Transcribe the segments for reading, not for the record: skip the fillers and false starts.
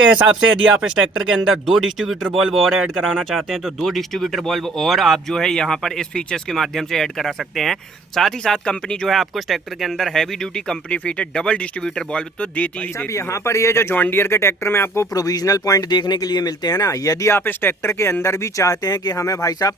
के हिसाब से यदि आप इस ट्रैक्टर के अंदर 2 डिस्ट्रीब्यूटर बल्ब और ऐड कराना चाहते हैं तो 2 डिस्ट्रीब्यूटर बल्ब और आप जो है यहाँ पर इस फीचर्स के माध्यम से ऐड करा सकते हैं। साथ ही साथ कंपनी जो है आपको इस ट्रैक्टर के अंदर heavy duty company fitted double distributor bulb तो देती ही देती है। यहाँ पर ये जो जॉन डियर के ट्रैक्टर में आपको प्रोविजनल पॉइंट देखने के लिए मिलते हैं ना, यदि आप इस ट्रैक्टर के अंदर भी चाहते हैं कि हमें भाई साहब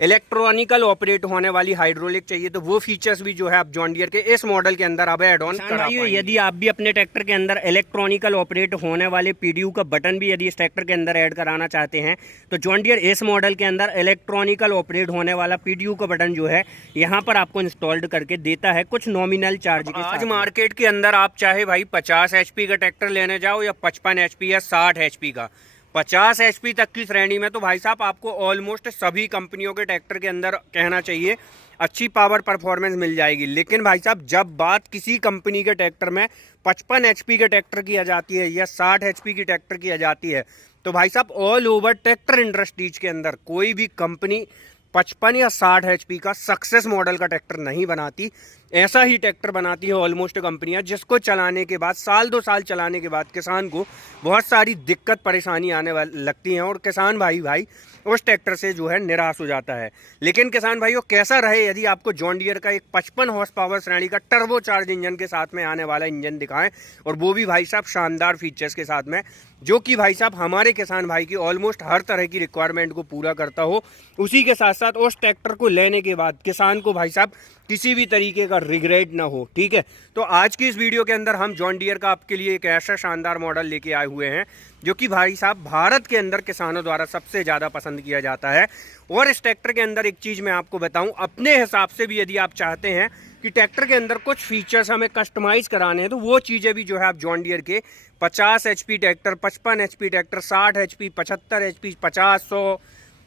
इलेक्ट्रॉनिकल ऑपरेट होने वाली हाइड्रोलिक चाहिए तो वो फीचर्स भी जो है आप जॉन डियर के इस मॉडल के अंदर अब ऐड ऑन करा पाएंगे। यदि आप भी अपने ट्रैक्टर के अंदर इलेक्ट्रॉनिकल ऑपरेट होने वाले पीडीयू का बटन भी यदि इस ट्रैक्टर के अंदर ऐड कराना चाहते हैं तो जॉन डियर इस मॉडल के अंदर इलेक्ट्रॉनिकल ऑपरेट होने वाला पीडीयू का बटन जो है यहाँ पर आपको इंस्टॉल्ड करके देता है कुछ नॉमिनल चार्ज के साथ। आज मार्केट के अंदर आप चाहे भाई 50 HP का ट्रैक्टर लेने जाओ या 55 HP या 60 HP का, 50 HP तक की श्रेणी में तो भाई साहब आपको ऑलमोस्ट सभी कंपनियों के ट्रैक्टर के अंदर कहना चाहिए अच्छी पावर परफॉर्मेंस मिल जाएगी। लेकिन भाई साहब जब बात किसी कंपनी के ट्रैक्टर में 55 HP के ट्रैक्टर की आ जाती है या 60 HP की ट्रैक्टर की आ जाती है तो भाई साहब ऑल ओवर ट्रैक्टर इंडस्ट्रीज के अंदर कोई भी कंपनी 55 या 60 HP का सक्सेस मॉडल का ट्रैक्टर नहीं बनाती। ऐसा ही ट्रैक्टर बनाती है ऑलमोस्ट कंपनियां जिसको चलाने के बाद साल 2 साल चलाने के बाद किसान को बहुत सारी दिक्कत परेशानी आने वाली लगती हैं और किसान भाई उस ट्रैक्टर से जो है निराश हो जाता है। लेकिन किसान भाइयों कैसा रहे यदि आपको जॉन डियर का एक 55 हॉर्स पावर श्रेणी का टर्बो चार्ज इंजन के साथ में आने वाला इंजन दिखाएं और वो भी भाई साहब शानदार फीचर्स के साथ में, जो कि भाई साहब हमारे किसान भाई की ऑलमोस्ट हर तरह की रिक्वायरमेंट को पूरा करता हो। उसी के साथ साथ उस ट्रैक्टर को लेने के बाद किसान को भाई साहब किसी भी तरीके का रिग्रेट ना हो। ठीक है, तो आज की इस वीडियो के अंदर हम जॉन डियर का आपके लिए एक ऐसा शानदार मॉडल लेके आए हुए हैं जो कि भाई साहब भारत के अंदर किसानों द्वारा सबसे ज़्यादा पसंद किया जाता है। और इस ट्रैक्टर के अंदर एक चीज़ मैं आपको बताऊं, अपने हिसाब से भी यदि आप चाहते हैं कि ट्रैक्टर के अंदर कुछ फीचर्स हमें कस्टमाइज़ कराने हैं तो वो चीज़ें भी जो है आप जॉन डियर के 50 HP tractor, 55 HP tractor, 60 HP, 75 HP, 50, 100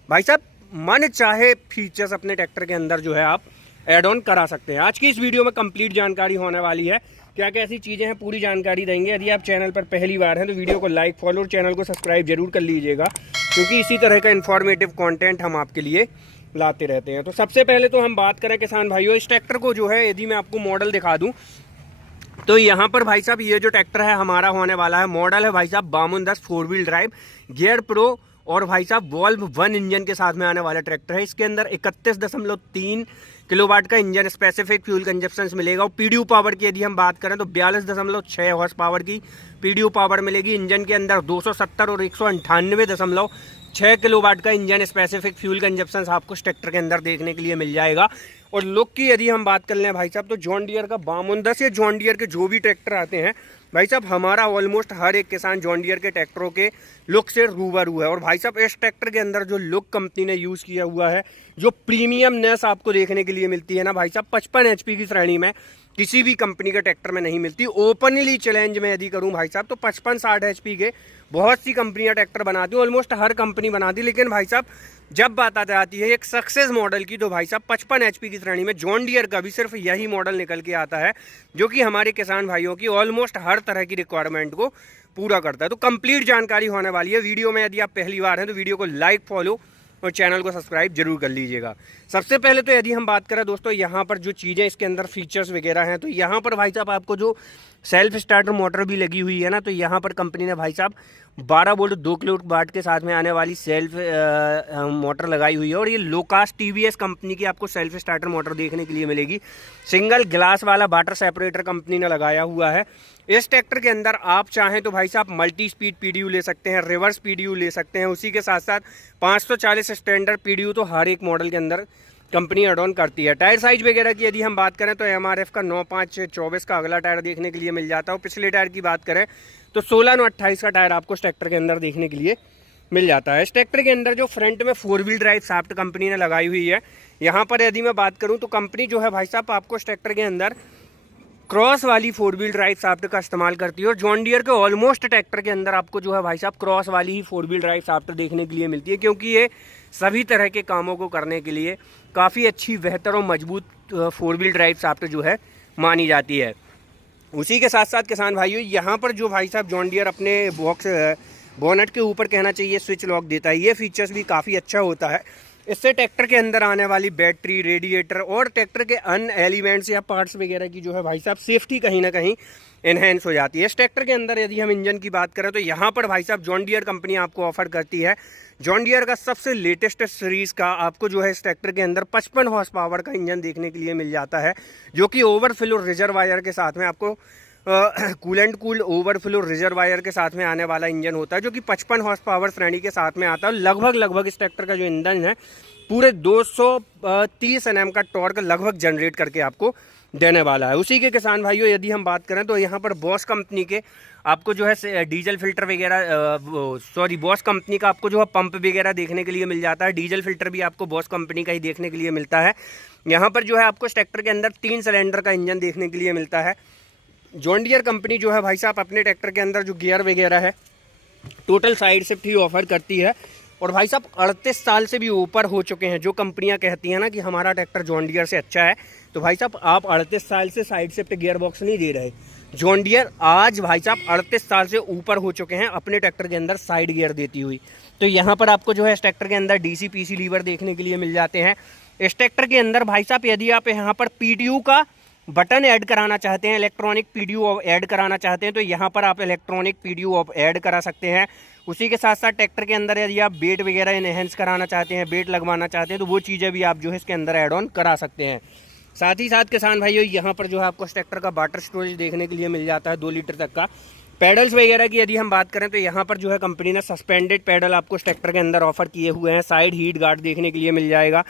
भाई साहब मन चाहे फीचर्स अपने ट्रैक्टर के अंदर जो है आप एड ऑन करा सकते हैं। आज की इस वीडियो में कंप्लीट जानकारी होने वाली है, क्या क्या ऐसी चीज़ें हैं पूरी जानकारी देंगे। यदि आप चैनल पर पहली बार हैं तो वीडियो को लाइक, फॉलो और चैनल को सब्सक्राइब जरूर कर लीजिएगा क्योंकि इसी तरह का इन्फॉर्मेटिव कंटेंट हम आपके लिए लाते रहते हैं। तो सबसे पहले तो हम बात करें किसान भाइयों, इस ट्रैक्टर को जो है यदि मैं आपको मॉडल दिखा दूँ तो यहाँ पर भाई साहब ये जो ट्रैक्टर है हमारा होने वाला है, मॉडल है भाई साहब 5210 4 व्हील ड्राइव गियर प्रो और भाई साहब वॉल्व 1 इंजन के साथ में आने वाला ट्रैक्टर है। इसके अंदर 31.3 किलोवाट का इंजन स्पेसिफिक फ्यूल कंजप्शन मिलेगा। और पीडीयू पावर की यदि हम बात करें तो 42.6 हॉर्स पावर की पीडीयू पावर मिलेगी। इंजन के अंदर 270 और 198.6 किलोवाट का इंजन स्पेसिफिक फ्यूल कंजप्शन आपको इस ट्रैक्टर के अंदर देखने के लिए मिल जाएगा। और लुक की यदि हम बात कर लें भाई साहब तो जॉन डियर का 5210 या जॉन डियर के जो भी ट्रैक्टर आते हैं भाई साहब हमारा ऑलमोस्ट हर एक किसान जॉन डियर के ट्रैक्टरों के लुक से रूबरू है। और भाई साहब इस ट्रैक्टर के अंदर जो लुक कंपनी ने यूज़ किया हुआ है, जो प्रीमियमनेस आपको देखने के लिए मिलती है ना भाई साहब 55 HP की श्रेणी में किसी भी कंपनी के ट्रैक्टर में नहीं मिलती। ओपनली चैलेंज में यदि करूं भाई साहब तो 55-60 HP के बहुत सी कंपनियां ट्रैक्टर बनाती हैं, ऑलमोस्ट हर कंपनी बनाती है। लेकिन भाई साहब जब बात आ जाती है एक सक्सेस मॉडल की तो भाई साहब 55 HP की श्रेणी में जॉन डियर का भी सिर्फ यही मॉडल निकल के आता है जो कि हमारे किसान भाइयों की ऑलमोस्ट हर तरह की रिक्वायरमेंट को पूरा करता है। तो कंप्लीट जानकारी होने वाली है वीडियो में। यदि आप पहली बार हैं तो वीडियो को लाइक, फॉलो और चैनल को सब्सक्राइब जरूर कर लीजिएगा। सबसे पहले तो यदि हम बात करें दोस्तों यहाँ पर जो चीज़ें इसके अंदर फीचर्स वगैरह हैं तो यहाँ पर भाई साहब आपको जो सेल्फ स्टार्टर मोटर भी लगी हुई है ना, तो यहाँ पर कंपनी ने भाई साहब 12 वोल्ट 2 किलोवाट के साथ में आने वाली सेल्फ मोटर लगाई हुई है। और ये लोकास TVS कंपनी की आपको सेल्फ स्टार्टर मोटर देखने के लिए मिलेगी। सिंगल ग्लास वाला वाटर सेपरेटर कंपनी ने लगाया हुआ है। इस ट्रैक्टर के अंदर आप चाहें तो भाई साहब मल्टी स्पीड पीडीयू ले सकते हैं, रिवर्स पीडीयू ले सकते हैं। उसी के साथ साथ 540 स्टैंडर्ड पीडीयू तो हर एक मॉडल के अंदर कंपनी एड ऑन करती है। टायर साइज वगैरह की यदि हम बात करें तो MRF का 9.5/24 का अगला टायर देखने के लिए मिल जाता है। और पिछले टायर की बात करें तो 16/28 का टायर आपको इस ट्रैक्टर के अंदर देखने के लिए मिल जाता है। इस ट्रैक्टर के अंदर जो फ्रंट में 4 व्हील ड्राइव शाफ्ट कंपनी ने लगाई हुई है, यहाँ पर यदि मैं बात करूँ तो कंपनी जो है भाई साहब आपको इस ट्रैक्टर के अंदर क्रॉस वाली 4 व्हील ड्राइव शाफ्ट का इस्तेमाल करती है। और जॉन डियर के ऑलमोस्ट ट्रैक्टर के अंदर आपको जो है भाई साहब क्रॉस वाली ही 4 व्हील ड्राइव शाफ्ट देखने के लिए मिलती है क्योंकि ये सभी तरह के कामों को करने के लिए काफ़ी अच्छी, बेहतर और मजबूत 4 व्हील ड्राइव शाफ्ट जो है मानी जाती है। उसी के साथ साथ किसान भाइयों यहाँ पर जो भाई साहब जॉन डियर अपने बॉक्स बोनट के ऊपर कहना चाहिए स्विच लॉक देता है, ये फीचर्स भी काफ़ी अच्छा होता है। इससे ट्रैक्टर के अंदर आने वाली बैटरी, रेडिएटर और ट्रैक्टर के अन्य एलिमेंट्स या पार्ट्स वगैरह की जो है भाई साहब सेफ्टी कहीं ना कहीं एनहेंस हो जाती है। इस ट्रैक्टर के अंदर यदि हम इंजन की बात करें तो यहाँ पर भाई साहब जॉन डियर कंपनी आपको ऑफर करती है जॉन डियर का सबसे लेटेस्ट सीरीज़ का आपको जो है इस ट्रैक्टर के अंदर 55 हॉर्स पावर का इंजन देखने के लिए मिल जाता है, जो कि ओवरफ्लो रिजर्वायर के साथ में आपको कूलेंट कूल ओवरफ्लो रिजर्वायर के साथ में आने वाला इंजन होता है, जो कि 55 हॉर्स पावर श्रेणी के साथ में आता है। लगभग इस ट्रैक्टर का जो इंजन है पूरे 230 Nm का टॉर्क लगभग जनरेट करके आपको देने वाला है। उसी के किसान भाइयों यदि हम बात करें तो यहाँ पर बॉश कंपनी के आपको जो है डीजल फिल्टर वगैरह बॉश कंपनी का आपको जो है पंप वगैरह देखने के लिए मिल जाता है। डीजल फिल्टर भी आपको बॉश कंपनी का ही देखने के लिए मिलता है। यहाँ पर जो है आपको इस ट्रैक्टर के अंदर 3 सिलेंडर का इंजन देखने के लिए मिलता है। जॉन डियर कंपनी जो है भाई साहब अपने ट्रैक्टर के अंदर जो गियर वगैरह है टोटल साइड शिफ्ट ही ऑफर करती है। और भाई साहब 38 साल से भी ऊपर हो चुके हैं। जो कंपनियां कहती हैं ना कि हमारा ट्रैक्टर जॉन डियर से अच्छा है, तो भाई साहब आप 38 साल से साइड शिफ्ट गियर बॉक्स नहीं दे रहे। जॉन डियर आज भाई साहब 38 साल से ऊपर हो चुके हैं अपने ट्रैक्टर के अंदर साइड गियर देती हुई। तो यहाँ पर आपको जो है इस ट्रैक्टर के अंदर DC PC लीवर देखने के लिए मिल जाते हैं। इस ट्रैक्टर के अंदर भाई साहब यदि आप यहाँ पर PTU का बटन ऐड कराना चाहते हैं, इलेक्ट्रॉनिक PTU ऐड कराना चाहते हैं, तो यहाँ पर आप इलेक्ट्रॉनिक PTU ऐड करा सकते हैं। उसी के साथ साथ ट्रैक्टर के अंदर यदि आप बेट वगैरह इनहेंस कराना चाहते हैं, बेट लगवाना चाहते हैं, तो वो चीज़ें भी आप जो है इसके अंदर ऐड ऑन करा सकते हैं। साथ ही साथ किसान भाइयों यहाँ पर जो है आपको इस ट्रैक्टर का वाटर स्टोरेज देखने के लिए मिल जाता है 2 लीटर तक का। पैडल्स वगैरह की यदि हम बात करें तो यहाँ पर जो है कंपनी ने सस्पेंडेड पैडल आपको इस ट्रैक्टर के अंदर ऑफर किए हुए हैं। साइड हीट गार्ड देखने के लिए मिल जाएगा।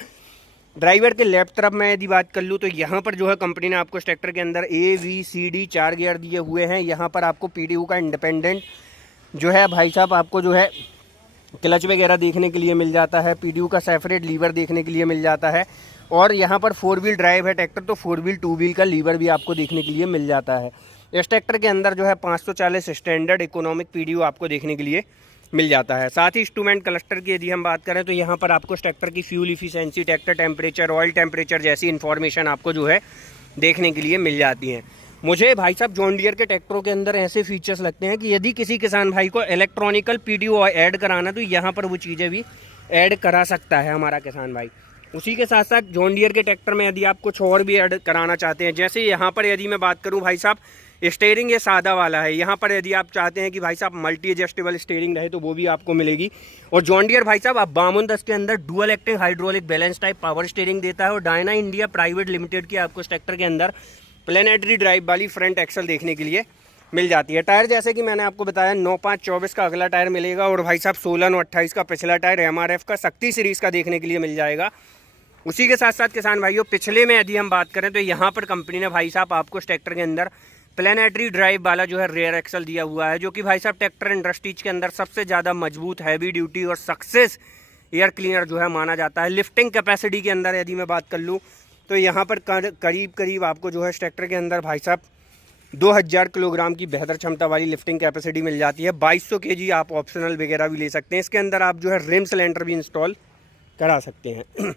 ड्राइवर के लेफ्ट तरफ मैं यदि बात कर लूँ तो यहाँ पर जो है कंपनी ने आपको इस ट्रैक्टर के अंदर ABCD 4 गियर दिए हुए हैं। यहाँ पर आपको PTU का इंडिपेंडेंट जो है भाई साहब आपको जो है क्लच वगैरह देखने के लिए मिल जाता है। PTU का सेपरेट लीवर देखने के लिए मिल जाता है। और यहाँ पर 4 व्हील ड्राइव है ट्रैक्टर, तो 4 व्हील 2 व्हील का लीवर भी आपको देखने के लिए मिल जाता है। इस ट्रैक्टर के अंदर जो है 540 स्टैंडर्ड इकोनॉमिक PTU आपको देखने के लिए मिल जाता है। साथ ही इंस्ट्रूमेंट क्लस्टर की यदि हम बात करें तो यहाँ पर आपको इस ट्रैक्टर की fuel efficiency, tractor temperature, oil temperature जैसी इन्फॉर्मेशन आपको जो है देखने के लिए मिल जाती है। मुझे भाई साहब जॉन डियर के ट्रैक्टरों के अंदर ऐसे फीचर्स लगते हैं कि यदि किसी किसान भाई को इलेक्ट्रॉनिकल PTU ऐड कराना तो यहाँ पर वो चीज़ें भी ऐड करा सकता है हमारा किसान भाई। उसी के साथ साथ जॉन डियर के ट्रैक्टर में यदि आप कुछ और भी ऐड कराना चाहते हैं, जैसे यहाँ पर यदि मैं बात करूँ भाई साहब स्टीयरिंग ये सादा वाला है। यहाँ पर यदि आप चाहते हैं कि भाई साहब मल्टी एडजस्टेबल स्टीयरिंग रहे तो वो भी आपको मिलेगी। और जॉन डियर भाई साहब आप 5210 के अंदर dual acting hydraulic balance type power steering देता है। और डायना इंडिया प्राइवेट लिमिटेड की आपको इस ट्रैक्टर के अंदर प्लेनेटरी ड्राइव वाली फ्रंट एक्सल देखने के लिए मिल जाती है। टायर जैसे कि मैंने आपको बताया 9/5/24 का अगला टायर मिलेगा और भाई साहब 16/9/28 का पिछला टायर MRF का शक्ति सीरीज़ का देखने के लिए मिल जाएगा। उसी के साथ साथ किसान भाइयों पिछले में यदि हम बात करें तो यहाँ पर कंपनी ने भाई साहब आपको इस ट्रैक्टर के अंदर प्लेनेटरी ड्राइव वाला जो है रेयर एक्सल दिया हुआ है, जो कि भाई साहब ट्रैक्टर इंडस्ट्रीज के अंदर सबसे ज़्यादा मजबूत, हैवी ड्यूटी और सक्सेस एयर क्लीनर जो है माना जाता है। लिफ्टिंग कैपेसिटी के अंदर यदि मैं बात कर लूँ तो यहाँ पर करीब आपको जो है इस ट्रैक्टर के अंदर भाई साहब 2000 किलोग्राम की बेहतर क्षमता वाली लिफ्टिंग कैपेसिटी मिल जाती है। 2200 kg आप ऑप्शनल वगैरह भी ले सकते हैं। इसके अंदर आप जो है रिम सिलेंडर भी इंस्टॉल करा सकते हैं।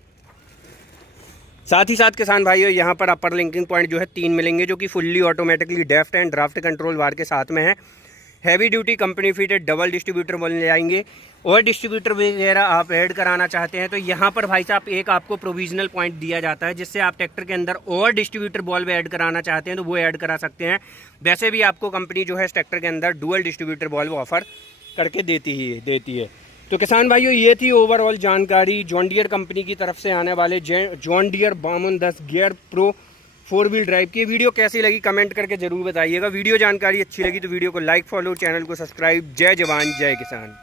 साथ ही साथ किसान भाइयों यहाँ पर अपर लिंकिंग पॉइंट जो है 3 मिलेंगे, जो कि fully automatically deft and draft control bar के साथ में है। Heavy duty company fitted double distributor बन जाएंगे। और डिस्ट्रीब्यूटर वगैरह आप ऐड कराना चाहते हैं तो यहाँ पर भाई साहब एक आपको प्रोविजनल पॉइंट दिया जाता है, जिससे आप ट्रैक्टर के अंदर और डिस्ट्रीब्यूटर बॉल्व ऐड कराना चाहते हैं तो वो ऐड करा सकते हैं। वैसे भी आपको कंपनी जो है इस ट्रैक्टर के अंदर डुअल डिस्ट्रीब्यूटर बॉल्व ऑफर करके देती है। तो किसान भाइयों ये थी ओवरऑल जानकारी जॉन डियर कंपनी की तरफ से आने वाले John Deere 5210 gear pro 4 wheel drive की। वीडियो कैसी लगी कमेंट करके जरूर बताइएगा। वीडियो जानकारी अच्छी लगी तो वीडियो को लाइक, फॉलो, चैनल को सब्सक्राइब। जय जवान जय किसान।